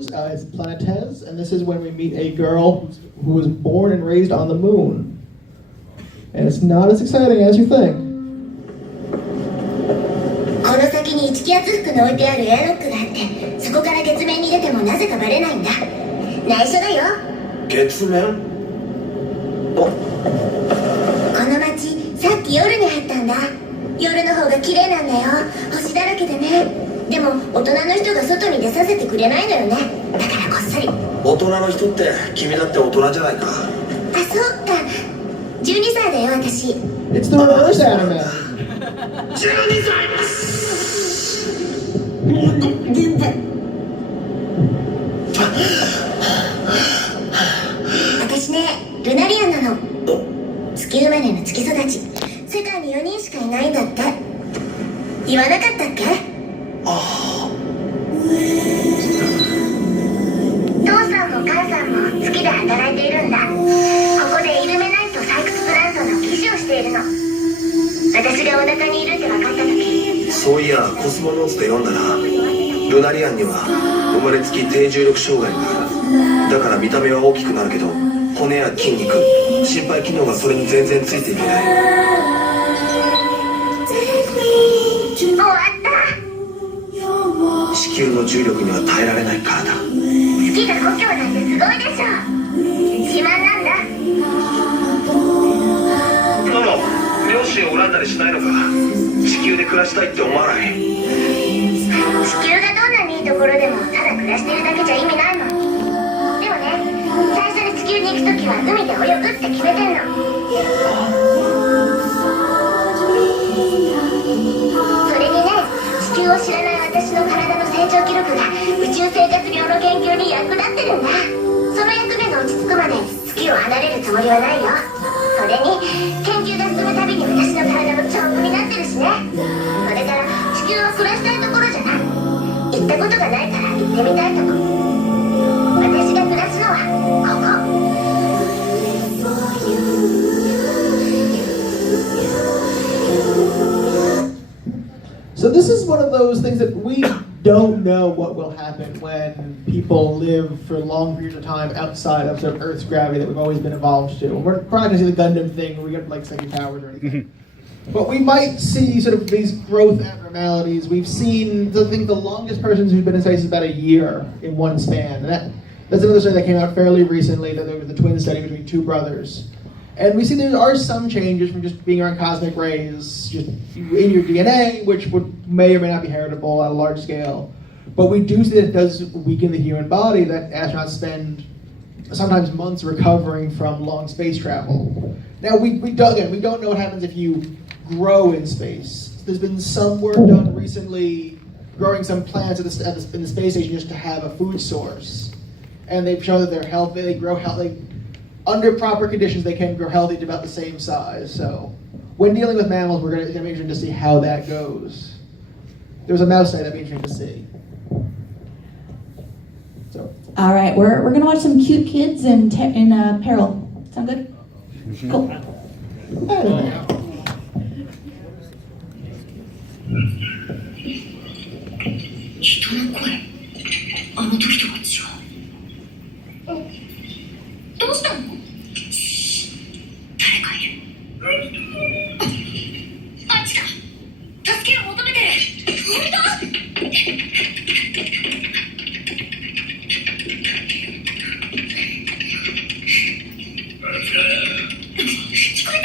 It's Planetez, and this is when we meet a girl who was born and raised on the moon. And it's not as exciting as you think. この先に1気圧服の置いてあるエアロックがあって、そこから月面に出てもなぜかバレないんだ。内緒だよ。月面？この街、さっき夜に入ったんだ。夜の方が綺麗なんだよ。星だらけでね。でも大人の人が外に出させてくれないのよね。だからこっそり。大人の人って君だって大人じゃないか。あ、そっか。12歳だよ私。It's the reverse anime. 12歳。私ね、ルナリアンなの。月生まれの月育ち。世界に4人しかいないんだって。言わなかったっけ？ああ。父さんも母さんも月で働いているんだ。ここでイルメナイト採掘プラントの技師をしているの。私がお腹にいるって分かった時。そういやコスモノーツで読んだな。ルナリアンには生まれつき低重力障害がある。だから見た目は大きくなるけど骨や筋肉心肺機能がそれに全然ついていけない。終わった。地球の重力には耐えられないからだ。月が故郷なんてすごいでしょ。自慢なんだ。ママ、両親を恨んだりしないのか。地球で暮らしたいって思わない？地球がどんなにいいところでもただ暮らしているだけじゃ意味ないもん。でもね、最初に地球に行くときは海で泳ぐって決めてんの。それにね、地球を知らない私の体の成長記録が宇宙生活病の研究に役立ってるんだ。その役目が落ち着くまで月を離れるつもりはないよ。それに研究が進むたびに私の体も丈夫になってるしね。それから地球は暮らしたいところじゃない。行ったことがないから行ってみたいとこ。私が暮らすのはここ。So this is one of those things that we don't know what will happen when people live for long periods of time outside of sort of Earth's gravity that we've always been evolved to. We're probably not going to see the Gundam thing where we get like psychic powers or anything. But we might see sort of these growth abnormalities. We've seen, I think the longest person who's been in space is about a year in one span. And that's another study that came out fairly recently, that there was a twin study between two brothers. And we see there are some changes from just being around cosmic rays, just in your DNA, which may or may not be heritable at a large scale. But we do see that it does weaken the human body, that astronauts spend sometimes months recovering from long space travel. Now, we don't know what happens if you grow in space. There's been some work done recently growing some plants in the space station just to have a food source. And they've shown that they're healthy, they grow healthy. Under proper conditions, they can grow healthy to about the same size. So when dealing with mammals, we're going to be interesting to see how that goes. There was a mouse study that'd be interesting to see. So. All right, we're going to watch some cute kids in peril. Sound good? Cool. Anime. 人の声、あの時とは違う。どうしたの？誰かいる。あっちだ。助けを求めてる。本当？聞こえた。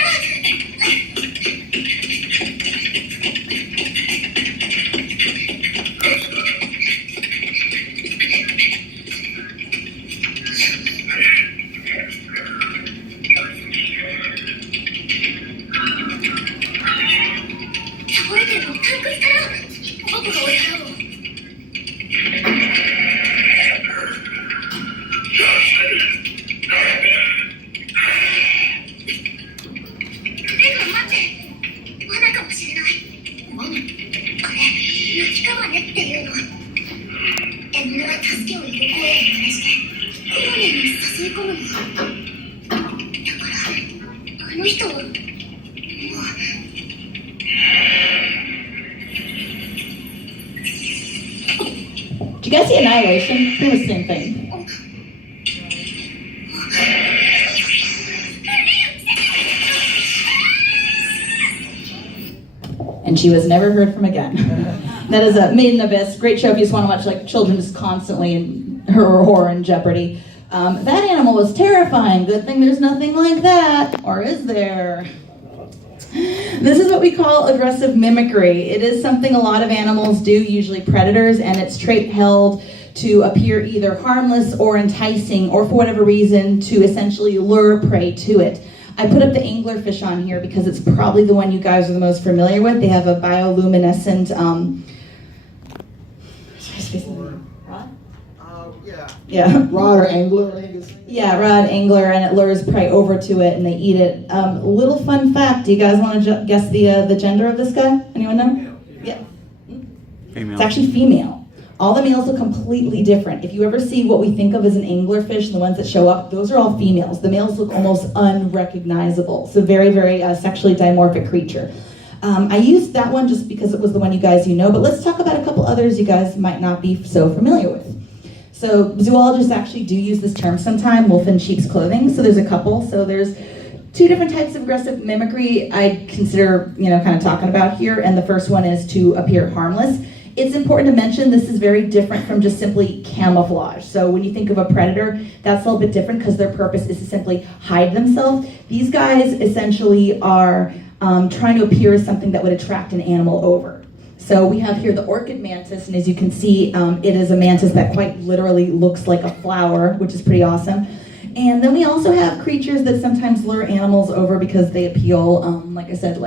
Did you guys see Annihilation. Pretty much the same thing. And she was never heard from again. That is a Made in Abyss. Great show if you just want to watch like children just constantly in horror and jeopardy. That animal was terrifying. Good thing there's nothing like that. Or is there? This is what we call aggressive mimicry. It is something a lot of animals do, usually predators, and it's trait held to appear either harmless or enticing, or for whatever reason to essentially lure prey to it. I put up the anglerfish on here because it's probably the one you guys are the most familiar with. They have a bioluminescent rod or angler, I think it's. Yeah, rod, angler, and it lures prey over to it and they eat it. Little fun fact, do you guys want to guess the gender of this guy? Anyone know? Yeah. Female. It's actually female. All the males look completely different. If you ever see what we think of as an anglerfish, the ones that show up, those are all females. The males look almost unrecognizable. So very, very sexually dimorphic creature. I used that one just because it was the one you guys know, but let's talk about a couple others you guys might not be so familiar with. So zoologists actually do use this term sometime, wolf in sheep's clothing. So there's a couple. So there's two different types of aggressive mimicry I consider, kind of talking about here. And the first one is to appear harmless. It's important to mention this is very different from just simply camouflage. So when you think of a predator, that's a little bit different because their purpose is to simply hide themselves. These guys essentially are trying to appear as something that would attract an animal over. So we have here the orchid mantis, and as you can see, it is a mantis that quite literally looks like a flower, which is pretty awesome. And then we also have creatures that sometimes lure animals over because they appeal, like I said,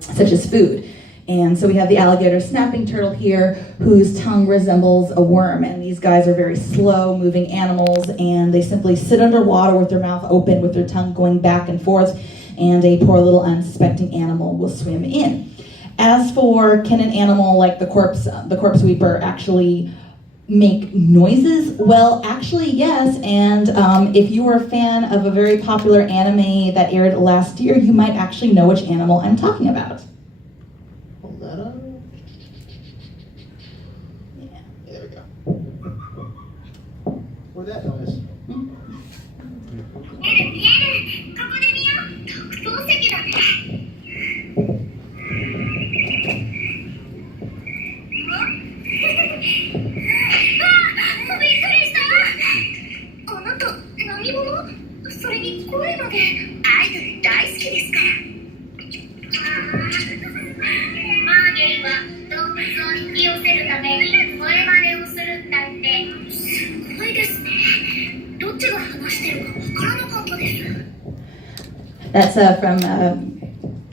such as food. And so we have the alligator snapping turtle here, whose tongue resembles a worm. And these guys are very slow-moving animals, and they simply sit underwater with their mouth open, with their tongue going back and forth, and a poor little unsuspecting animal will swim in. As for, can an animal like the corpse weeper actually make noises? Well, actually, yes. And if you were a fan of a very popular anime that aired last year, you might actually know which animal I'm talking about. Hold that up. Yeah. There we go. Where'd that noise? 見える見えるここで見よう特等席だねびっくりしたあなた何者それに声までアイドル大好きですからマーゲリは動物を引き寄せるために声真似をするんだってすごいですねどっちが話してるかわからなかったです That's from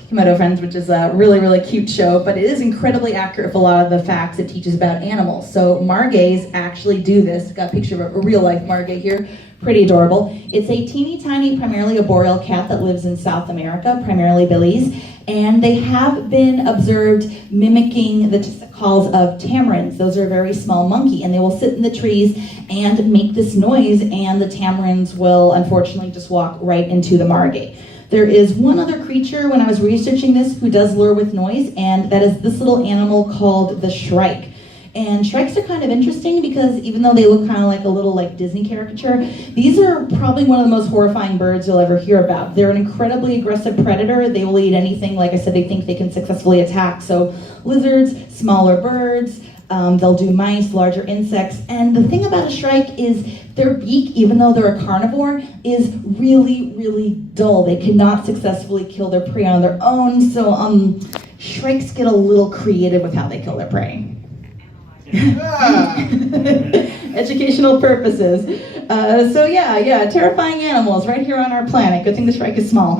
Komodo Friends, which is a really, really cute show, but it is incredibly accurate for a lot of the facts it teaches about animals. So margays actually do this. Got a picture of a real-life margay here. Pretty adorable. It's a teeny tiny, primarily arboreal cat that lives in South America, primarily Belize, and they have been observed mimicking the calls of tamarins. Those are a very small monkey, and they will sit in the trees and make this noise, and the tamarins will unfortunately just walk right into the margay. There is one other creature when I was researching this who does lure with noise, and that is this little animal called the shrike. And shrikes are kind of interesting because even though they look kind of like a little Disney caricature, these are probably one of the most horrifying birds you'll ever hear about. They're an incredibly aggressive predator. They will eat anything, like I said, they think they can successfully attack. So lizards, smaller birds, they'll do mice, larger insects. And the thing about a shrike is their beak, even though they're a carnivore, is really, really dull. They cannot successfully kill their prey on their own. So shrikes get a little creative with how they kill their prey. Educational purposes. So yeah, terrifying animals right here on our planet. Good thing the shrike is small.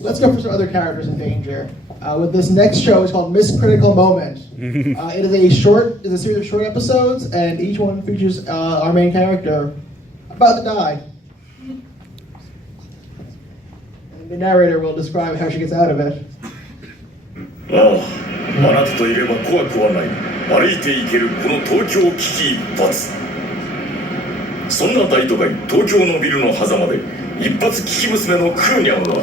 Let's go for some other characters in danger. With this next show, it's called Miss Critical Moment. It is a series of short episodes, and each one features our main character about to die. And the narrator will describe how she gets out of it. あなたといれば怖くはない歩いて行けるこの東京危機一髪そんな大都会東京のビルの狭間で一発危機娘のクーニャンは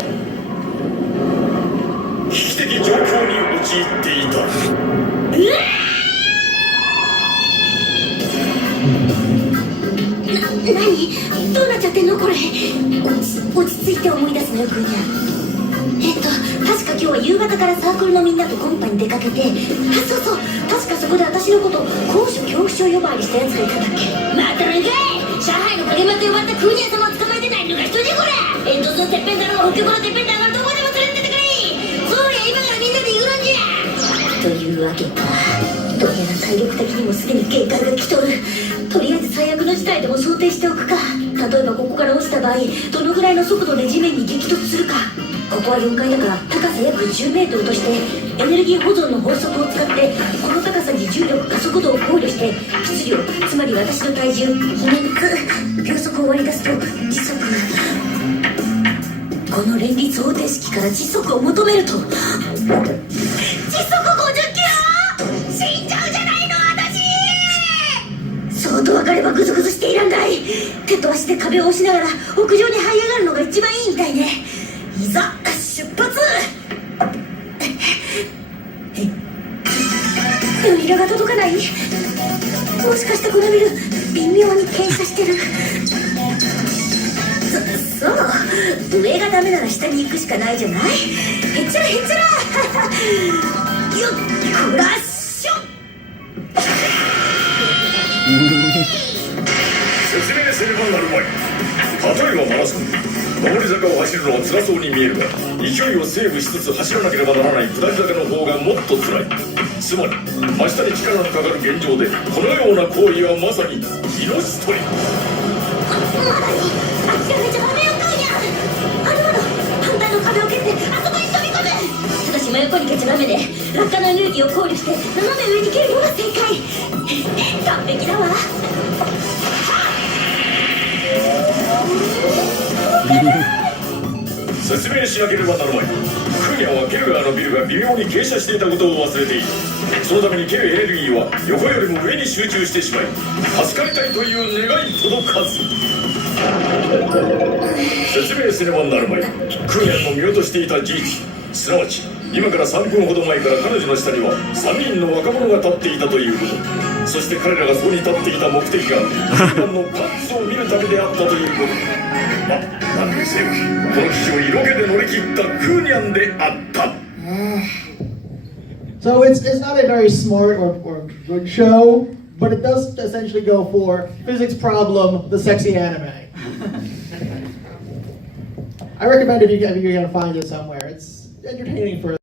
危機的状況に陥っていた何どうなっちゃってんのこれ。落ち着いて思い出すのよクーニャ。確か今日は夕方からサークルのみんなとコンパに出かけて、そうそう、確かそこで私のこと高所恐怖症呼ばわりしたやつがいたんだっけ。またるんかい。上海の影間と呼ばれたクーニャ様を捕まえてないのが一人でこら。煙突のてっぺんだろうが北極のてっぺんだろうがどこでも連れてってくれ。そうりゃ今からみんなで行くのじゃ。というわけか。どうやら体力的にもすでに限界が来とる。とりあえず最悪の事態でも想定しておくか。例えばここから落ちた場合、どのぐらいの速度で地面に激突するか。ここは4階だから高さ約10メートルとして、エネルギー保存の法則を使ってこの高さに重力加速度を考慮して質量、つまり私の体重、比率、秒速を割り出すと時速。この連立方程式から時速を求めると時速50キロ。死んじゃうじゃないの私。そうと分かればグズグズしていらんだい。手と足で壁を押しながら屋上に這い上がるのが一番いいみたいね。いざ出発。扉が届かない。もしかしてこのビル微妙に傾斜してる。そう上がダメなら下に行くしかないじゃない。へっちゃらへっちゃらよっクラッシュ。説明すればなるまい。例えばマラソン、上り坂を走るのは辛そうに見えるが、勢いをセーブしつつ走らなければならない下り坂の方がもっと辛い。つまり真下に力のかかる現状でこのような行為はまさに命取り。諦めちゃダメよクーニャ。反対の壁を蹴ってあそこに飛び込む。ただし真横に蹴っちゃダメで、落下のエネルギーを考慮して斜め上に蹴るのが正解。完璧だわ。説明しなければなるまい。クーニャはケルガーのビルが微妙に傾斜していたことを忘れている。そのために蹴るエネルギーは横よりも上に集中してしまい、助かりたいという願い届かず。説明すればなるまい。クーニャの見落としていた事実、すなわち今から3分ほど前から彼女の下には3人の若者が立っていたということ。そして彼らがそこに立っていた目的が10番のパンツを見るためであったということ。なんでせよ、この記事を色気で乗り切ったクーニャンであった。So it's not a very smart or good show, but it does essentially go for physics problem, the sexy anime. I recommend if you're gonna find it somewhere. It's entertaining for